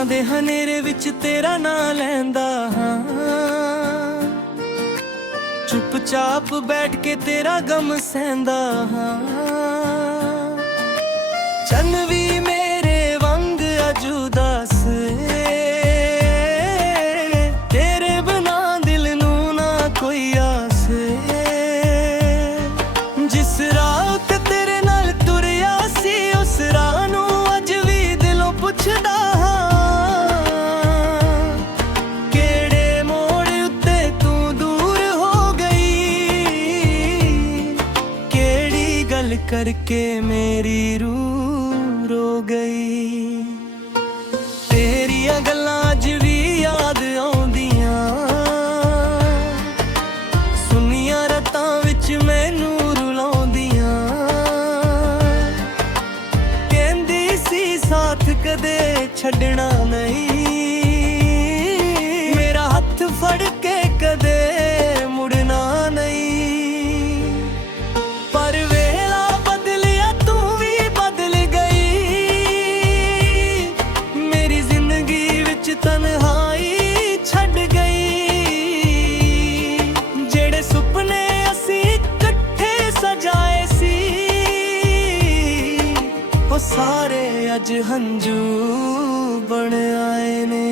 ਰਾਤਾਂ ਦੇ ਹਨੇਰੇ ਵਿੱਚ ਤੇਰਾ ਨਾਂ ਲੈਂਦਾ ਹਾਂ, ਚੁੱਪਚਾਪ ਬੈਠ ਕੇ ਤੇਰਾ ਗਮ ਸਹਿੰਦਾ ਹਾਂ। ਚੰਨ ਵੀ ਮੇਰੇ ਵਾਂਗ ਅੱਜ ਉਦਾਸ ਏ, ਤੇਰੇ ਬਿਨਾਂ ਦਿਲ ਨੂੰ ਨਾ ਕੋਈ ਆਸ ਏ। ਜਿਸ ਰਾਹ ਤੇ ਤੇਰੇ ਨਾਲ ਤੁਰਿਆ ਸੀ ਉਸ ਰਾਹ ਨੂੰ ਅੱਜ ਵੀ ਦਿਲੋਂ ਪੁੱਛਦਾ ਹਾਂ, ਕਿਹੜੇ ਮੋੜ ਉੱਤੇ ਤੂੰ ਦੂਰ ਹੋ ਗਈ, ਕਿਹੜੀ ਗੱਲ ਕਰਕੇ ਮੇਰੀ ਰੂਹ ਰੋ ਗਈ। ਤੇਰੀਆਂ ਗੱਲਾਂ ਅੱਜ ਵੀ ਯਾਦ ਆਉਂਦੀਆਂ, ਸੁੰਨੀਆਂ ਰਾਤਾਂ ਵਿੱਚ ਮੈਨੂੰ ਰੁਲਾਉਂਦੀਆਂ। ਕਹਿੰਦੀ ਸੀ ਸਾਥ ਕਦੇ ਛੱਡਣਾ ਨਹੀਂ, ਮੇਰਾ ਹੱਥ ਫੜ ਕੇ ਕਦੇ ਮੁੜਨਾ ਨਹੀਂ। ਪਰ ਵੇਲਾ ਬਦਲਿਆ ਤੂੰ ਵੀ ਬਦਲ ਗਈ, ਮੇਰੀ ਜ਼ਿੰਦਗੀ ਵਿੱਚ ਤਨਹਾਈ ਛੱਡ ਗਈ। ਜਿਹੜੇ ਸੁਪਨੇ ਅਸੀਂ ਇਕੱਠੇ ਸਜਾਏ ਸੀ ਉਹ ਸਾਰੇ ਅੱਜ ਹੰਝੂ ਬਣ ਆਏ ਨੇ।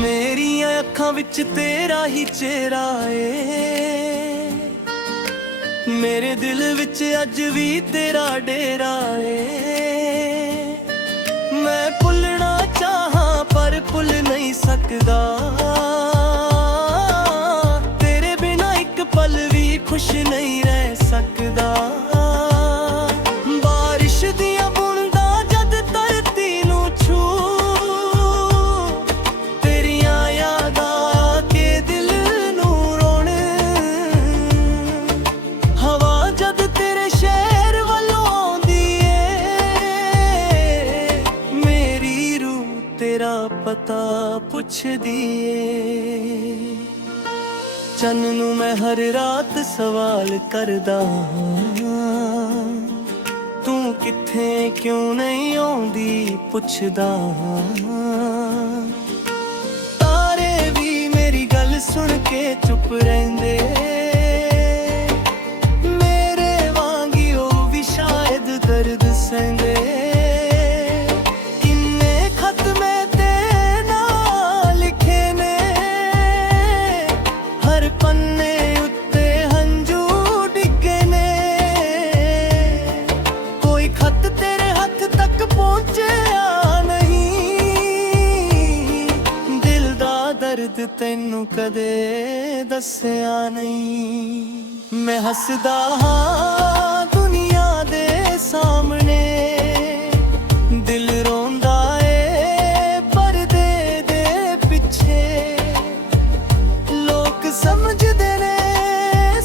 ਮੇਰੀਆਂ ਅੱਖਾਂ ਵਿੱਚ ਤੇਰਾ ਹੀ ਚਿਹਰਾ ਏ, ਮੇਰੇ ਦਿਲ ਵਿੱਚ ਅੱਜ ਵੀ ਤੇਰਾ ਡੇਰਾ ਏ। ਮੈਂ ਭੁੱਲਣਾ ਚਾਹਾਂ ਪਰ ਭੁੱਲ ਨਹੀਂ ਸਕਦਾ, ਤੇਰੇ ਬਿਨਾਂ ਇੱਕ ਪਲ ਵੀ ਖੁਸ਼ ਨਹੀਂ ਰਹਿ ਸਕਦਾ। ਬਾਰਿਸ਼ ਦੀਆਂ ਬੂੰਦਾਂ ਜਦ ਧਰਤੀ ਨੂੰ ਛੂ, ਤੇਰੀਆਂ ਯਾਦਾਂ ਕੇ ਦਿਲ ਨੂੰ ਰੋਣ। ਹਵਾ ਜਦ ਤੇਰੇ ਸ਼ਹਿਰ ਵੱਲੋਂ ਆਉਂਦੀ ਏ, ਮੇਰੀ ਰੂਹ ਤੇਰਾ ਪਤਾ ਪੁੱਛਦੀ ਏ। ਚੰਨ ਨੂੰ ਮੈਂ ਹਰ ਰਾਤ ਸਵਾਲ ਕਰਦਾ ਹਾਂ, ਤੂੰ ਕਿੱਥੇ ਕਿਉਂ ਨਹੀਂ ਆਉਂਦੀ ਪੁੱਛਦਾ ਹਾਂ। ਤਾਰੇ ਵੀ ਮੇਰੀ ਗੱਲ ਸੁਣ ਕੇ ਚੁੱਪ ਰਹਿੰਦੇ, ਮੇਰੇ ਵਾਂਗੀ ਉਹ ਵੀ ਸ਼ਾਇਦ ਦਰਦ ਸਹਿੰਦੇ। ਕਿੰਨੇ ਖਤ ਮੈਂ ਤੇ ਨਾਲ ਲਿਖੇ ਨੇ, ਹਰ ਪੰਨੇ ਉੱਤੇ ਹੰਝੂ ਡਿੱਗੇ ਨੇ। ਕੋਈ ਖਤ ਤੇਰੇ ਹੱਥ ਤੱਕ ਪਹੁੰਚਿਆ ਨਹੀਂ, ਦਿਲ ਦਾ ਦਰਦ ਤੈਨੂੰ ਕਦੇ ਦੱਸਿਆ ਨਹੀਂ। ਮੈਂ ਹੱਸਦਾ ਹਾਂ ਦੁਨੀਆ ਦੇ ਸਾਹਮਣੇ, ਦਿਲ ਰੋਂਦਾ ਏ ਪਰਦੇ ਦੇ ਪਿੱਛੇ। ਲੋਕ ਸਮਝਦੇ ਨੇ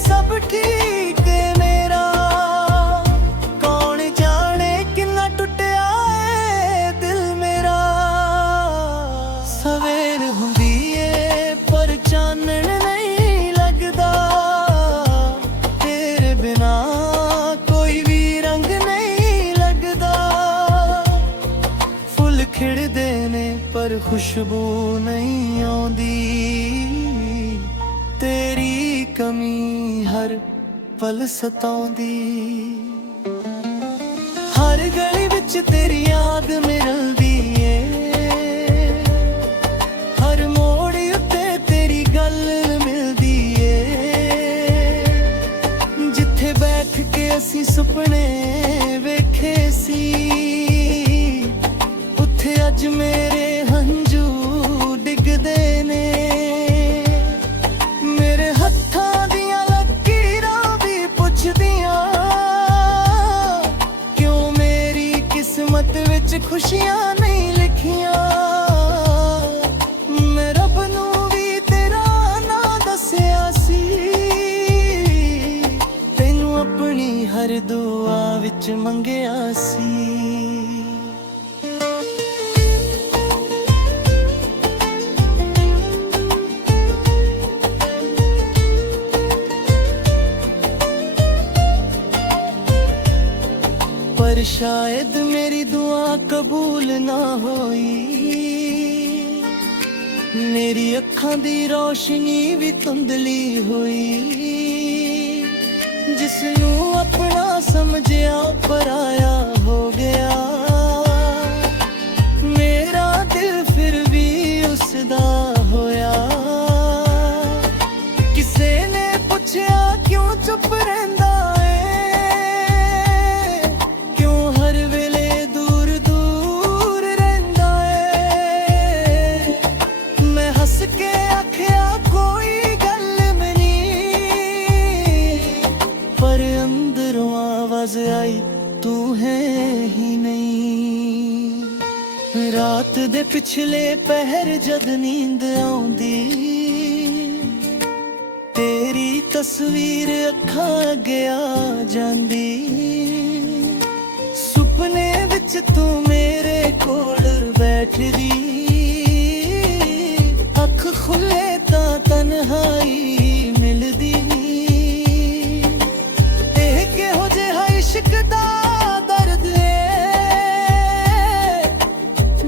ਸਭ ਠੀਕ ਏ ਮੇਰਾ, ਕੌਣ ਜਾਣੇ ਕਿੰਨਾ ਟੁੱਟਿਆ ਏ ਦਿਲ ਮੇਰਾ। ਸਵੇਰ ਹੁੰਦੀ ਏ ਪਰ ਚਾਨਣ ਨਹੀਂ ਲੱਗਦਾ, ਤੇਰੇ ਬਿਨਾ ਕੋਈ ਵੀ ਰੰਗ ਨਹੀਂ ਲੱਗਦਾ। ਫੁੱਲ ਖਿੜਦੇ ਨੇ ਪਰ ਖੁਸ਼ਬੂ ਨਹੀਂ ਆਉਂਦੀ, ਤੇਰੀ ਕਮੀ ਹਰ ਪਲ ਸਤਾਉਂਦੀ। ਹਰ ਗਲੀ ਵਿੱਚ ਤੇਰੀ ਯਾਦ ਮਿਲਦੀ ਏ, ਹਰ ਮੋੜ ਉੱਤੇ ਤੇਰੀ ਗੱਲ ਮਿਲਦੀ ਏ। ਜਿੱਥੇ ਬੈਠ ਕੇ ਅਸੀਂ ਸੁਪਨੇ ਵੇਖੇ ਸੀ, ਉੱਥੇ ਅੱਜ ਮੇਰੇ ਹੰਝੂ ਡਿੱਗਦੇ ਨੇ। ਮੇਰੇ ਹੱਥਾਂ ਦੀਆਂ ਲਕੀਰਾਂ ਵੀ ਪੁੱਛਦੀਆਂ, ਕਿਉਂ ਮੇਰੀ ਕਿਸਮਤ ਵਿੱਚ ਖੁਸ਼ੀਆਂ ਨਹੀਂ ਲਿਖੀਆਂ। ਮੈਂ ਰੱਬ ਨੂੰ ਵੀ ਤੇਰਾ ਨਾਂ ਦੱਸਿਆ ਸੀ, ਤੈਨੂੰ ਆਪਣੀ ਹਰ ਦੁਆ ਵਿੱਚ ਮੰਗਿਆ ਸੀ। पर शायद मेरी दुआ कबूल ना होई। मेरी अखां दी रोशनी भी धुंधली होई। जिसनू अपना समझिया पराया हो गया। मेरा दिल फिर भी उसदा होया। किसे ने पुछया क्यों चुप रहिंदा है, क्यों हर वेले दूर दूर रहिंदा है। मैं हस के आखिया कोई गल नहीं, पर अंदरों आवाज आई तू है ही नहीं। रात दे पिछले पहर जद नींद आउंदी, तेरी तस्वीर अखां अगे आ जांदी। सुपने विच तू मेरे कोल बैठदी, अख खुले तां तन्हाई मिलदी। एह किहो जिहा इश्क दा दर्द है,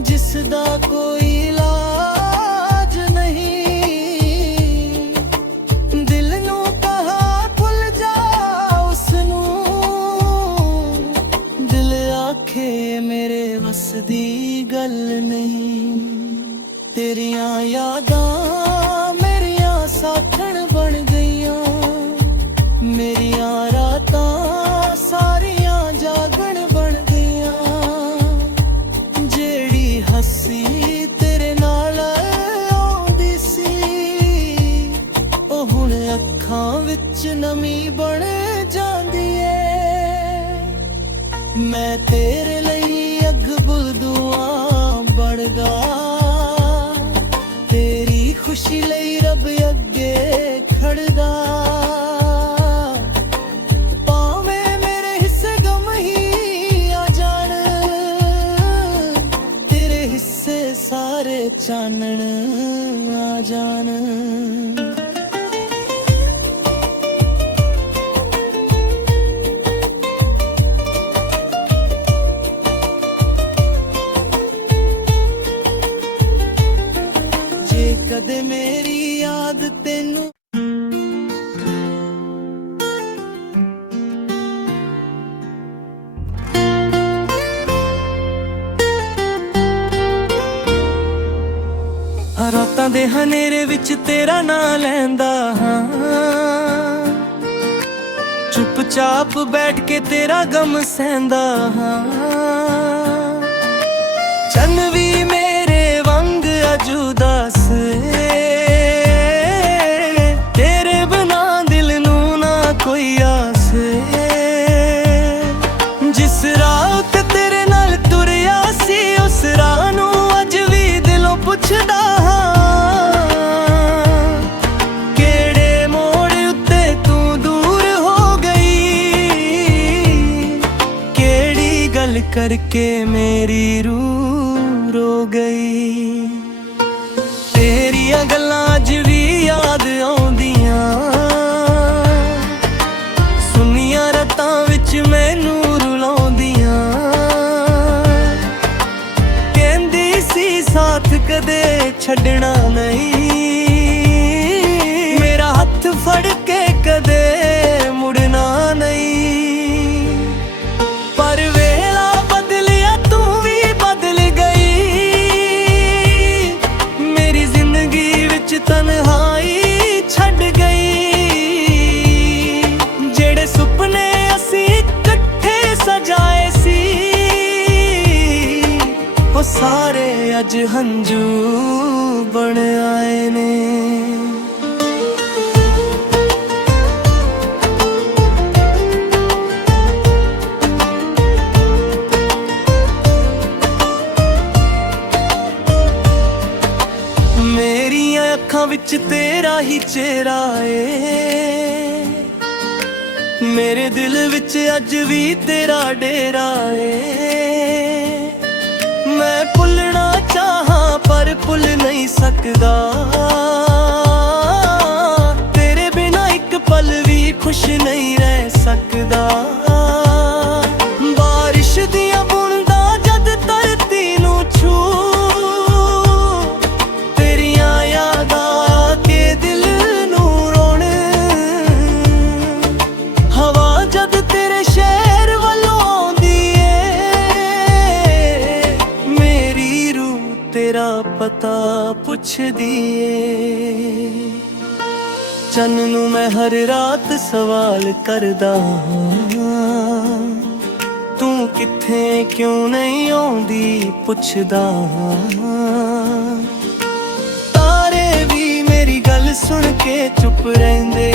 जिसदा कोई इलाज नहीं। दिल नू कहा खुल जा उसनू, दिल आखे मेरे वस दी गल नहीं। तेरियां यादां मेरियां साथण बन गईयां, मेरियां रातां सारियां जागण बन गईयां। जेड़ी हसी तेरे नाल आउंदी सी, ओ हुण अखां विच नमी बन जांदी ऐ। मैं तेरे लई अग बुलदुआ बनदा, तेरी खुशी लई रब अगे खड़दा। भावें मेरे हिस्से गम ही आ जाण, तेरे हिस्से सारे चानण आ जाण। जे कदे मेरी याद तेनू ਰਾਤਾਂ ਦੇ ਹਨੇਰੇ ਵਿੱਚ ਤੇਰਾ ਨਾਂ ਲੈਂਦਾ ਹਾਂ। ਚੁੱਪਚਾਪ ਬੈਠ ਕੇ ਤੇਰਾ ਗਮ ਸਹਿੰਦਾ ਹਾਂ। ਚੰਨ ਵੀ ਮੇਰੇ ਵਾਂਗ ਅਜੂਦਾਸ ਏ, ਤੇਰੇ ਬਿਨਾ ਦਿਲ ਨੂੰ ਨਾ ਕੋਈ ਆਸ ਏ। ਜਿਸ ਰਾਹ ਤੇ ਤੇਰੇ ਨਾਲ ਤੁਰਿਆ ਸੀ, ਉਸ ਰਾਹ ਨੂੰ ਅੱਜ ਵੀ ਦਿਲੋਂ ਪੁੱਛਦਾ ਹਾਂ। ਕਿਹੜੇ ਮੋੜ ਉੱਤੇ ਤੂੰ ਦੂਰ ਹੋ ਗਈ, ਕਿਹੜੀ ਗੱਲ ਕਰਕੇ ਮੇਰੀ रूह रो गई। तेरियां गल्लां अज भी याद आउंदियां, सुनियां रातां विच मैनू रुलाउंदियां। कहंदी सी साथ कदे छड्डना नहीं, मेरा हत्थ फड़ के कदे मुड़ना नहीं। पर वेला बदलिया तू भी बदल गई, मेरी जिंदगी विच तन्हाई छड़ गई। जेड़े सुपने असी इकट्ठे सजाए सी, वो सारे अज हंजू बन आए ने। मेरियां अखां विच तेरा ही चेहरा ए, मेरे दिल विच अज भी तेरा डेरा ए। मैं भुलना चाहां पर भुल नहीं सकदा, तेरे बिना एक पल भी खुश नहीं रह सकदा। बारिश ਪੁੱਛਦੀ ਏ। ਚੰਨ ਨੂੰ ਮੈਂ ਹਰ ਰਾਤ ਸਵਾਲ ਕਰਦਾ ਹਾਂ, ਤੂੰ ਕਿੱਥੇ ਕਿਉਂ ਨਹੀਂ ਆਉਂਦੀ ਪੁੱਛਦਾ ਹਾਂ। ਤਾਰੇ ਵੀ ਮੇਰੀ ਗੱਲ ਸੁਣ ਕੇ ਚੁੱਪ ਰਹਿੰਦੇ,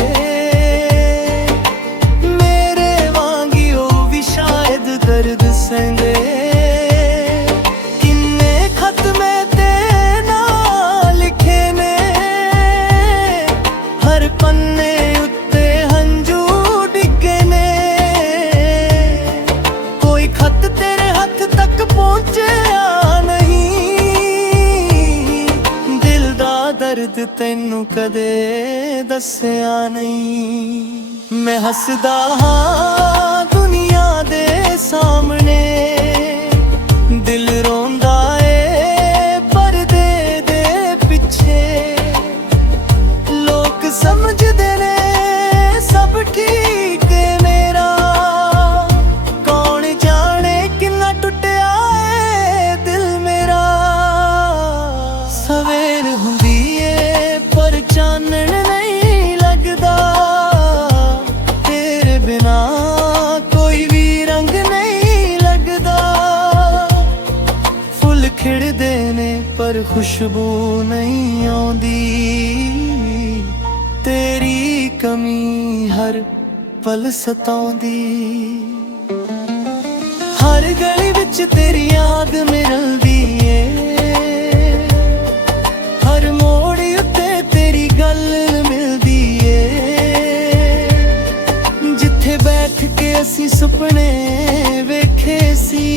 ਮੇਰੇ ਵਾਂਗੀ ਉਹ ਵੀ ਸ਼ਾਇਦ ਦਰਦ ਸਹਿੰਦੇ। ਕਿੰਨੇ ਖਤ ਮੈਂ ਤੇ ਨਾਲ ਲਿਖੇ ਨੇ, ਹਰ ਪੰਨੇ ਉੱਤੇ ਹੰਝੂ ਡਿੱਗੇ ਨੇ। ਕੋਈ ਖਤ ਤੇਰੇ ਹੱਥ ਤੱਕ ਪਹੁੰਚਿਆ ਨਹੀਂ, ਦਿਲ ਦਾ ਦਰਦ ਤੈਨੂੰ ਕਦੇ ਦੱਸਿਆ ਨਹੀਂ। ਮੈਂ ਹੱਸਦਾ ਹਾਂ ਦੁਨੀਆ ਦੇ ਸਾਹਮਣੇ, ਦਿਲ ਰੋਂਦਾ ਏ ਪਰਦੇ ਦੇ ਪਿੱਛੇ। ਲੋਕ ਸਮਝਦੇ ਨੇ ਸਭ ਠੀਕ ਏ ਮੇਰਾ, ਕੌਣ ਜਾਣੇ ਕਿੰਨਾ ਟੁੱਟਿਆ ਏ ਦਿਲ ਮੇਰਾ। ਸਵੇਰ ਹੁੰਦੀ ਏ ਪਰ ਚਾਨਣ ਨਹੀਂ ਲੱਗਦਾ, ਤੇਰੇ ਬਿਨਾ ਕੋਈ ਵੀ ਰੰਗ ਨਹੀਂ ਲੱਗਦਾ। ਫੁੱਲ ਖਿੜਦੇ ਨੇ ਪਰ ਖੁਸ਼ਬੂ ਨਹੀਂ ਆਉਂਦੀ, ਤੇਰੀ ਕਮੀ ਹਰ ਪਲ ਸਤਾਉਂਦੀ। ਹਰ ਗਲੀ ਵਿੱਚ ਤੇਰੀ ਯਾਦ ਮਿਲਦੀ ਏ, ਹਰ ਮੋੜ ਉੱਤੇ ਤੇਰੀ ਗੱਲ ਮਿਲਦੀ ਏ। ਜਿੱਥੇ ਬੈਠ ਕੇ ਅਸੀਂ ਸੁਪਨੇ ਵੇਖੇ ਸੀ,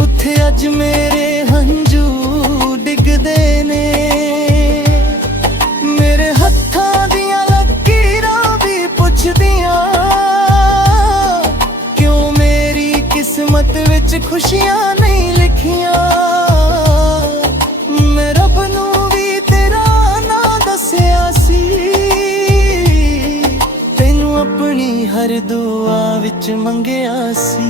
ਉੱਥੇ ਅੱਜ ਮੇਰੇ ਹੰਝੂ ਡਿੱਗਦੇ ਨੇ। ਮੇਰੇ ਹੱਥਾਂ ਦੀਆਂ ਲਕੀਰਾਂ ਵੀ ਪੁੱਛਦੀਆਂ, ਕਿਉਂ ਮੇਰੀ ਕਿਸਮਤ ਵਿੱਚ ਖੁਸ਼ੀਆਂ ਨਹੀਂ ਲਿਖੀਆਂ। ਮੈਂ ਰੱਬ ਨੂੰ ਵੀ ਤੇਰਾ ਨਾਂ ਦੱਸਿਆ ਸੀ, ਤੈਨੂੰ ਆਪਣੀ ਹਰ ਦੁਆ ਵਿੱਚ ਮੰਗਿਆ ਸੀ।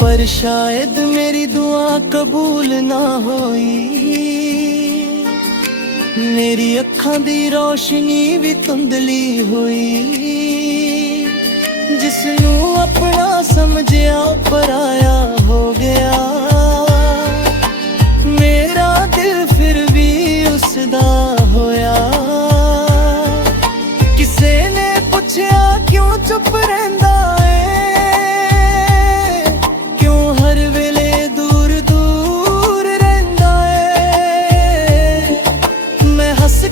पर शायद मेरी दुआ कबूल ना होई, मेरी अखां दी रोशनी भी धुंधली होई। जिसनू अपना समझिया पराया हो गया, मेरा दिल फिर भी उसदा होया। किसे ने पुछया क्यों चुप रहंदा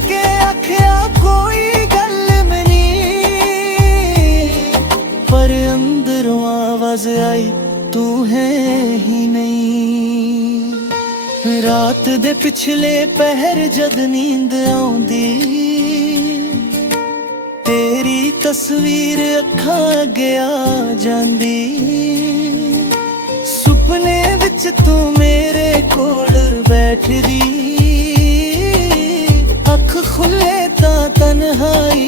के आख्या कोई गल मनी, पर अंदरों आवाज आई तू है ही नहीं। रात दे पिछले पहर जद नींद आउंदी, तेरी तस्वीर अखां अगे आ जांदी। सुपने विच तू मेरे कोल बैठदी, अख खुले ता तन्हाई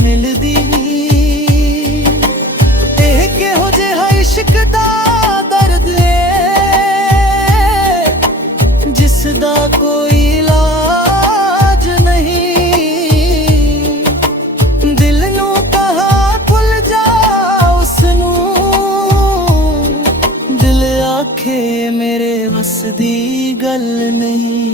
मिलदी। एह किहो जिहा इश्क दा दर्द है, जिसदा कोई इलाज नहीं। दिल नू कहा भुल जा उसनू, दिल आखे मेरे वस दी गल नहीं।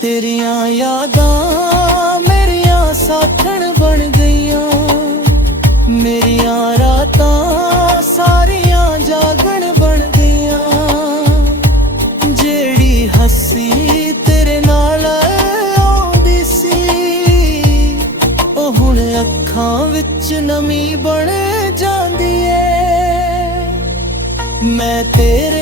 तेरियां यादां मेरियां साथण बन गईयां, मेरियां रातां सारियां जागण बन गईयां। जेड़ी हसी तेरे नाल आउंदी सी, ओ हुण अखां विच नमी बन जांदी ऐ। मैं तेरे